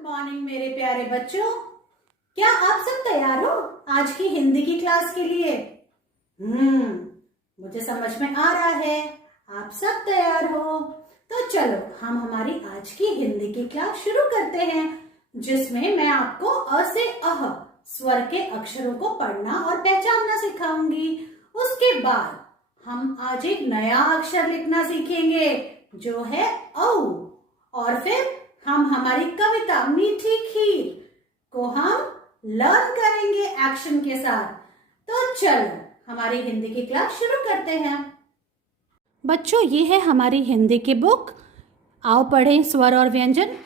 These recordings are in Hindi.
गुड मॉर्निंग मेरे प्यारे बच्चों। क्या आप सब तैयार हो आज की हिंदी की क्लास के लिए? मुझे समझ में आ रहा है आप सब तैयार हो। तो चलो हम हमारी आज की हिंदी की क्लास शुरू करते हैं, जिसमें मैं आपको अ से अह स्वर के अक्षरों को पढ़ना और पहचानना सिखाऊंगी। उसके बाद हम आज एक नया अक्षर लिखना सीखेंगे जो है औ, और फिर हम हमारी कविता मीठी खीर को हम लर्न करेंगे एक्शन के साथ। तो चलो हमारी हिंदी की क्लास शुरू करते हैं। बच्चों, ये है हमारी हिंदी की बुक आओ पढ़ें स्वर और व्यंजन।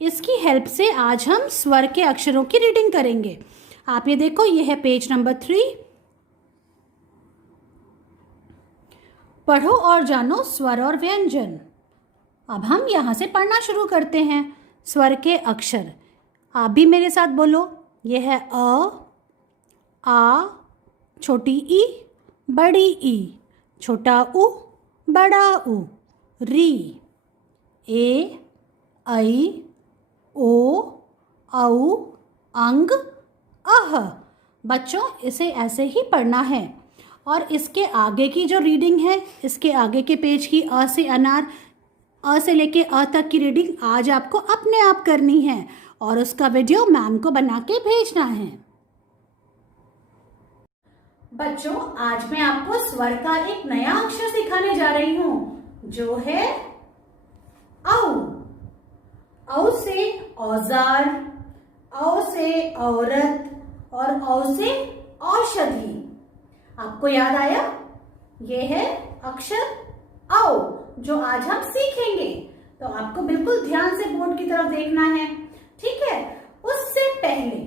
इसकी हेल्प से आज हम स्वर के अक्षरों की रीडिंग करेंगे। आप ये देखो, ये है पेज नंबर 3। पढ़ो और जानो स्वर और व्यंजन। अब हम यहाँ से पढ़ना शुरू करते हैं स्वर के अक्षर। आप भी मेरे साथ बोलो। ये है अ, आ, छोटी ई, बड़ी ई, छोटा उ, बड़ा उ, री, ए, ऐ, ओ, औ, अंग, अह। बच्चों, इसे ऐसे ही पढ़ना है। और इसके आगे की जो रीडिंग है, इसके आगे के पेज की अ से अनार, अ से लेके अ तक की रीडिंग आज आपको अपने आप करनी है और उसका वीडियो मैम को बना के भेजना है। बच्चों, आज मैं आपको स्वर का एक नया अक्षर सिखाने जा रही हूं जो है औ। औ से औजार, औ से औरत और औ से औषधि। आपको याद आया? ये है अक्षर औ जो आज हम सीखेंगे। तो आपको बिल्कुल ध्यान से बोर्ड की तरफ देखना है, ठीक है? उससे पहले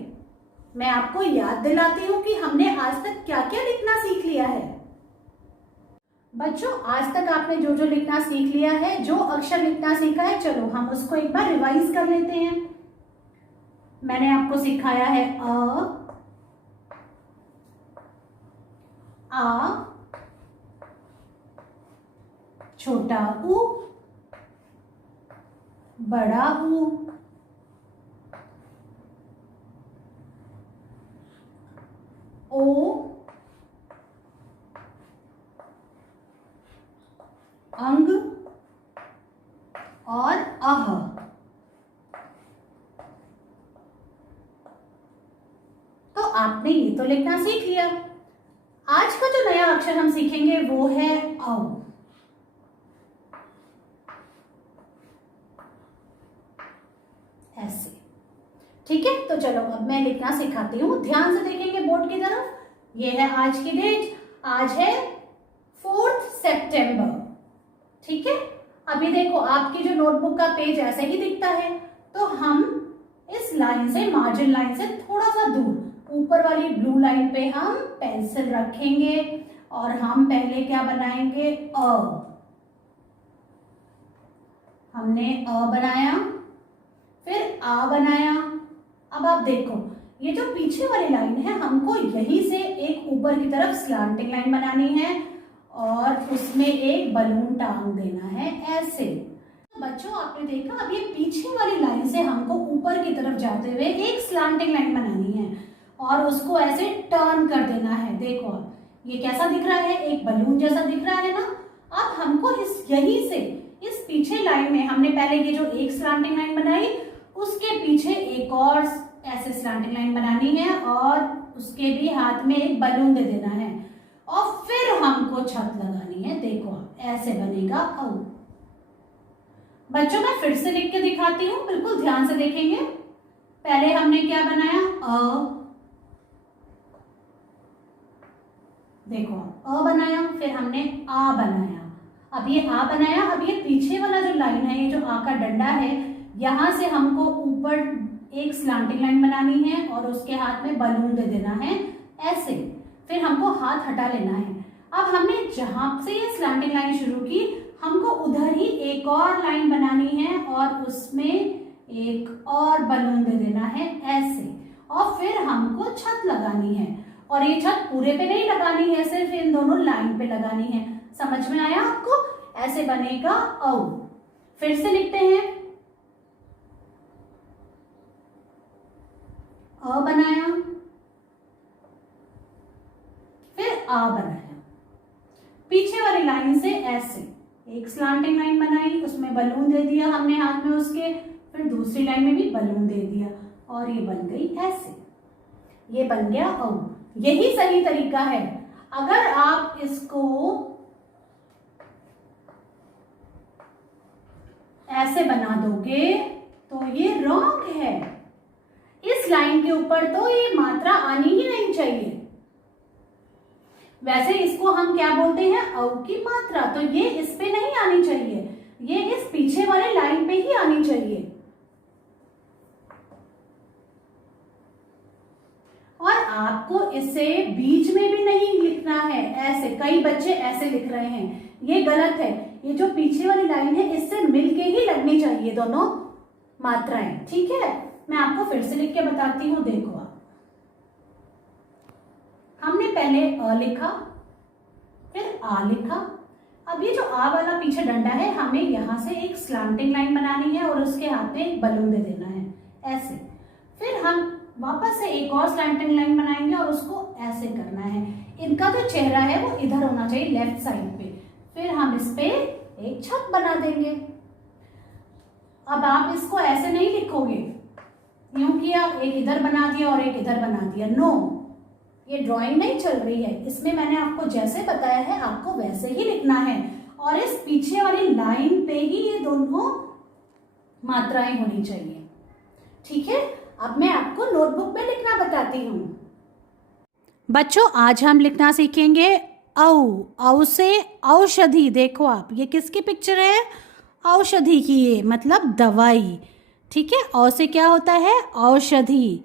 मैं आपको याद दिलाती हूँ कि हमने आज तक क्या क्या लिखना सीख लिया है। बच्चों, आज तक आपने जो जो लिखना सीख लिया है, जो अक्षर लिखना सीखा है, चलो हम उसको एक बार रिवाइज कर लेते हैं। मैंने आपको सिखाया है अ, आ, छोटा उ, बड़ा उ, ओ, अंग और अह। तो आपने ये तो लिखना सीख लिया। आज का जो नया अक्षर हम सीखेंगे वो है औ। ऐसे, ठीक है? तो चलो अब मैं लिखना सिखाती हूँ। ध्यान से देखेंगे बोर्ड की तरफ। ये है आज की डेट, आज है 4 सितंबर, ठीक है? अभी देखो, आपकी जो नोटबुक का पेज ऐसे ही दिखता है। तो हम इस लाइन से, मार्जिन लाइन से थोड़ा सा दूर ऊपर वाली ब्लू लाइन पे हम पेंसिल रखेंगे और हम पहले क्या बनाएंगे? अ। हमने अ बनाया, फिर आ बनाया। अब आप देखो, ये जो पीछे वाली लाइन है, हमको यहीं से एक ऊपर की तरफ स्लांटिंग लाइन बनानी है और उसमें एक बलून टांग देना है ऐसे। तो बच्चों, आपने देखा, अब ये पीछे वाली लाइन से हमको ऊपर की तरफ जाते हुए एक स्लांटिंग लाइन बनानी है और उसको ऐसे टर्न कर देना है। देखो अब ये कैसा दिख रहा है? एक बलून जैसा दिख रहा है ना? अब हमको इस यहीं से इस पीछे लाइन में हमने पहले ये जो एक स्लांटिंग लाइन बनाई, उसके पीछे एक और ऐसे स्लांटिंग लाइन बनानी है और उसके भी हाथ में एक बलून दे देना है और फिर हमको छत लगानी है। देखो ऐसे बनेगा औ। बच्चों, मैं फिर से लिख के दिखाती हूँ, बिल्कुल ध्यान से देखेंगे। पहले हमने क्या बनाया? अ। देखो अ बनाया, फिर हमने आ बनाया। अब ये आ बनाया, अब ये पीछे वाला जो लाइन है, ये जो आ का डंडा है, यहां से हमको ऊपर एक स्लांटिंग लाइन बनानी है और उसके हाथ में बलून दे देना है ऐसे। फिर हमको हाथ हटा लेना है। अब हमने जहां से ये स्लांटिंग लाइन शुरू की, हमको उधर ही एक और लाइन बनानी है और उसमें एक और बलून दे देना है ऐसे, और फिर हमको छत लगानी है। और ये छत पूरे पे नहीं लगानी है, सिर्फ इन दोनों लाइन पे लगानी है। समझ में आया आपको? ऐसे बनेगा औ। फिर से लिखते हैं। अ बनाया, फिर आ बनाया। पीछे वाली लाइन से ऐसे एक स्लांटिंग लाइन बनाई, उसमें बलून दे दिया हमने हाथ में उसके, फिर दूसरी लाइन में भी बलून दे दिया और ये बन गई ऐसे, ये बन गया औ। यही सही तरीका है। अगर आप इसको ऐसे बना दोगे तो ये रॉन्ग है। इस लाइन के ऊपर तो ये मात्रा आनी ही नहीं चाहिए। वैसे इसको हम क्या बोलते हैं, औ की मात्रा, तो ये इस पे नहीं आनी चाहिए, ये इस पीछे वाले लाइन पे ही आनी चाहिए। और आपको इसे बीच में भी नहीं लिखना है ऐसे, कई बच्चे ऐसे लिख रहे हैं, ये गलत है। ये जो पीछे वाली लाइन है इससे मिलके ही लगनी चाहिए दोनों मात्राएं, ठीक है। मैं आपको फिर से लिख के बताती हूँ, देखो आप। हमने पहले अ लिखा, फिर आ लिखा। अब ये जो आ वाला पीछे डंडा है, हमें यहां से एक स्लांटिंग लाइन बनानी है और उसके हाथ में एक बलून दे देना है ऐसे। फिर हम वापस से एक और स्लांटिंग लाइन बनाएंगे और उसको ऐसे करना है। इनका जो चेहरा है वो इधर होना चाहिए, लेफ्ट साइड पे। फिर हम इस पे एक छत बना देंगे। अब आप इसको ऐसे नहीं लिखोगे, यूं किया, एक इधर बना दिया और एक इधर बना दिया, नो, ये ड्राइंग नहीं चल रही है। इसमें मैंने आपको जैसे बताया है आपको वैसे ही लिखना है और इस पीछे वाली लाइन पे ही ये दोनों मात्राएं होनी चाहिए, ठीक है। अब मैं आपको नोटबुक में लिखना बताती हूँ। बच्चों, आज हम लिखना सीखेंगे औ। औ से औषधि। देखो आप, ये किसकी पिक्चर है, औषधि की, ये मतलब दवाई, ठीक है। औ से क्या होता है, औषधि।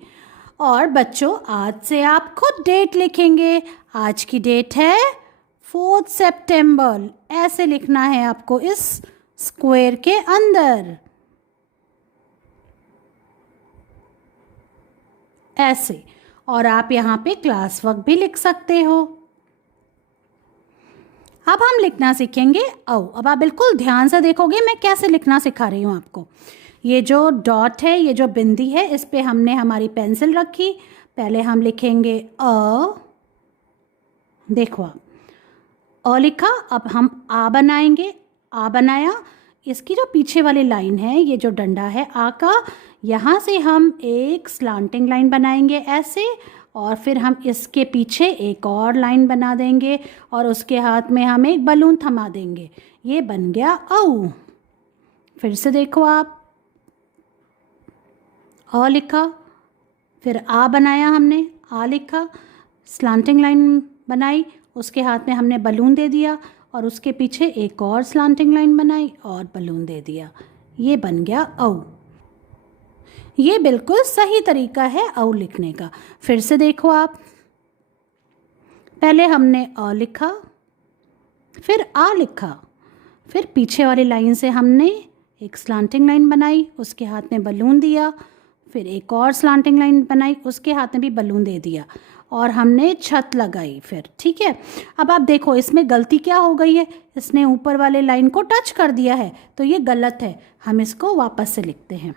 और बच्चों, आज से आप खुद डेट लिखेंगे। आज की डेट है 4 सितंबर, ऐसे लिखना है आपको इस स्क्वायर के अंदर, ऐसे। और आप यहाँ पे क्लास वर्क भी लिख सकते हो। अब हम लिखना सीखेंगे औ। अब आप बिल्कुल ध्यान से देखोगे मैं कैसे लिखना सिखा रही हूँ आपको। ये जो डॉट है, ये जो बिंदी है, इस पे हमने हमारी पेंसिल रखी। पहले हम लिखेंगे अ, देखो आप, अ लिखा। अब हम आ बनाएंगे, आ बनाया। इसकी जो पीछे वाली लाइन है, ये जो डंडा है आ का, यहाँ से हम एक स्लांटिंग लाइन बनाएंगे ऐसे, और फिर हम इसके पीछे एक और लाइन बना देंगे और उसके हाथ में हम एक बलून थमा देंगे। ये बन गया औ। फिर से देखो आप, अ लिखा, फिर आ बनाया हमने, आ लिखा, स्लांटिंग लाइन बनाई, उसके हाथ में हमने बलून दे दिया और उसके पीछे एक और स्लांटिंग लाइन बनाई और बलून दे दिया। ये बन गया औ। ये बिल्कुल सही तरीका है औ लिखने का। फिर से देखो आप, पहले हमने अ लिखा, फिर आ लिखा, फिर पीछे वाली लाइन से हमने एक स्लांटिंग लाइन बनाई, उसके हाथ में बलून दिया, फिर एक और स्लांटिंग लाइन बनाई, उसके हाथ में भी बलून दे दिया और हमने छत लगाई फिर, ठीक है। अब आप देखो इसमें गलती क्या हो गई है, इसने ऊपर वाले लाइन को टच कर दिया है, तो ये गलत है। हम इसको वापस से लिखते हैं,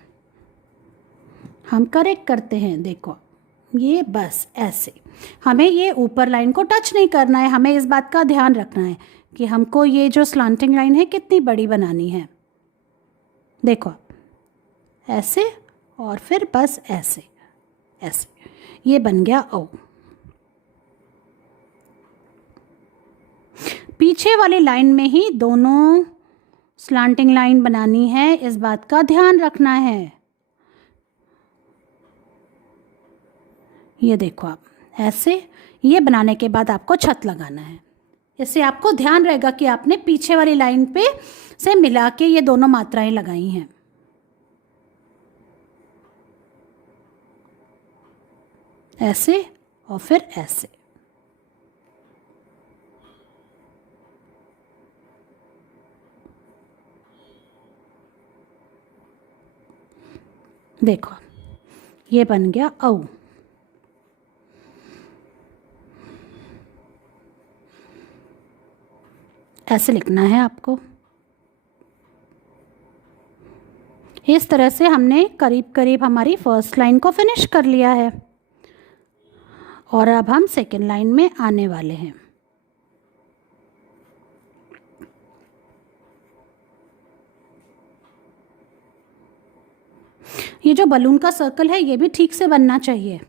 हम करेक्ट करते हैं। देखो ये बस ऐसे, हमें ये ऊपर लाइन को टच नहीं करना है। हमें इस बात का ध्यान रखना है कि हमको ये जो स्लांटिंग लाइन है कितनी बड़ी बनानी है। देखो ऐसे और फिर बस ऐसे ऐसे, ये बन गया ओ। पीछे वाली लाइन में ही दोनों स्लांटिंग लाइन बनानी है, इस बात का ध्यान रखना है। ये देखो आप ऐसे, ये बनाने के बाद आपको छत लगाना है। इससे आपको ध्यान रहेगा कि आपने पीछे वाली लाइन पे से मिला के ये दोनों मात्राएं लगाई हैं। ऐसे और फिर ऐसे। देखो ये बन गया औ। ऐसे लिखना है आपको। इस तरह से हमने करीब करीब हमारी फर्स्ट लाइन को फिनिश कर लिया है। और अब हम सेकेंड लाइन में आने वाले हैं। ये जो बलून का सर्कल है ये भी ठीक से बनना चाहिए,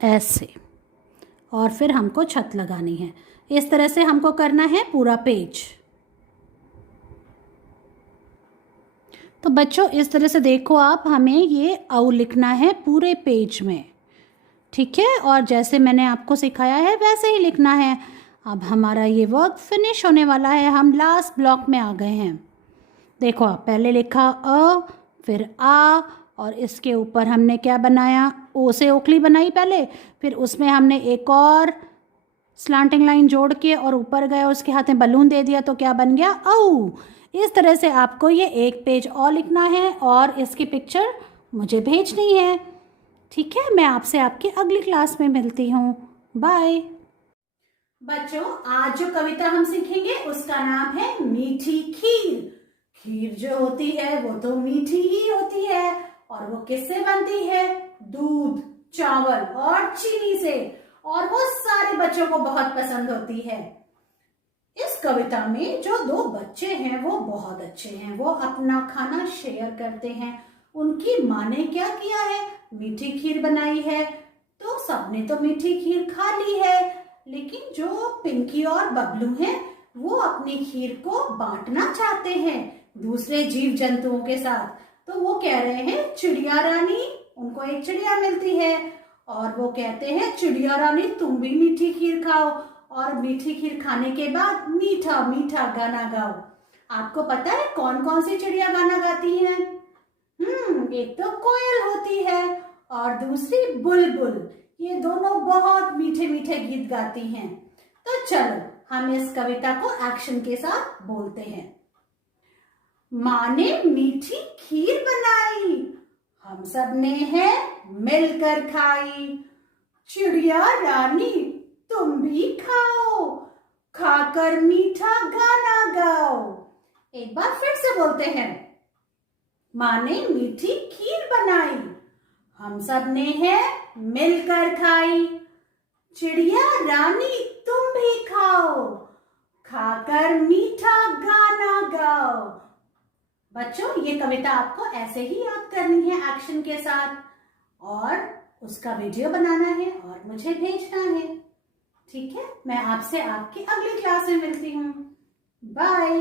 ऐसे। और फिर हमको छत लगानी है। इस तरह से हमको करना है पूरा पेज। तो बच्चों इस तरह से देखो आप, हमें ये औ लिखना है पूरे पेज में, ठीक है। और जैसे मैंने आपको सिखाया है वैसे ही लिखना है। अब हमारा ये वर्क फिनिश होने वाला है, हम लास्ट ब्लॉक में आ गए हैं। देखो आप, पहले लिखा अ, फिर आ, और इसके ऊपर हमने क्या बनाया, ओ से ओखली बनाई पहले, फिर उसमें हमने एक और स्लांटिंग लाइन जोड़ के और ऊपर गए, उसके हाथ में बलून दे दिया तो क्या बन गया, औ। इस तरह से आपको ये एक पेज और लिखना है और इसकी पिक्चर मुझे भेजनी है, ठीक है। मैं आपसे आपकी अगली क्लास में मिलती हूँ। बाय। बच्चों आज जो कविता हम सीखेंगे उसका नाम है मीठी खीर। खीर जो होती है वो तो मीठी ही होती है, और वो किससे बनती है, दूध, चावल और चीनी से, और वो सारे बच्चों को बहुत पसंद होती है। इस कविता में जो दो बच्चे हैं वो बहुत अच्छे हैं, वो अपना खाना शेयर करते हैं। उनकी माँ ने क्या किया है, मीठी खीर बनाई है, तो सबने तो मीठी खीर खा ली है, लेकिन जो पिंकी और बबलू हैं वो अपनी खीर को बांटना चाहते हैं दूसरे जीव जंतुओं के साथ। तो वो कह रहे हैं चिड़िया रानी, उनको एक चिड़िया मिलती है और वो कहते हैं चिड़िया रानी तुम भी मीठी खीर खाओ, और मीठी खीर खाने के बाद मीठा मीठा गाना गाओ। आपको पता है कौन कौन सी चिड़िया गाना गाती हैं? एक तो कोयल होती है और दूसरी बुलबुल। ये दोनों बहुत मीठे मीठे गीत गाती हैं। तो चलो हम इस कविता को एक्शन के साथ बोलते हैं। माँ ने मीठी खीर बनाई, हम सब ने है मिलकर खाई। चिड़िया रानी तुम भी खाओ, खाकर मीठा गाना गाओ। एक बार फिर से बोलते हैं। माँ ने मीठी खीर बनाई, हम सब ने है मिलकर खाई। चिड़िया रानी तुम भी खाओ, खाकर मीठा गाना गाओ। बच्चों ये कविता आपको ऐसे ही याद करनी है एक्शन के साथ, और उसका वीडियो बनाना है और मुझे भेजना है, ठीक है। मैं आपसे आपकी अगली क्लास में मिलती हूँ। बाय।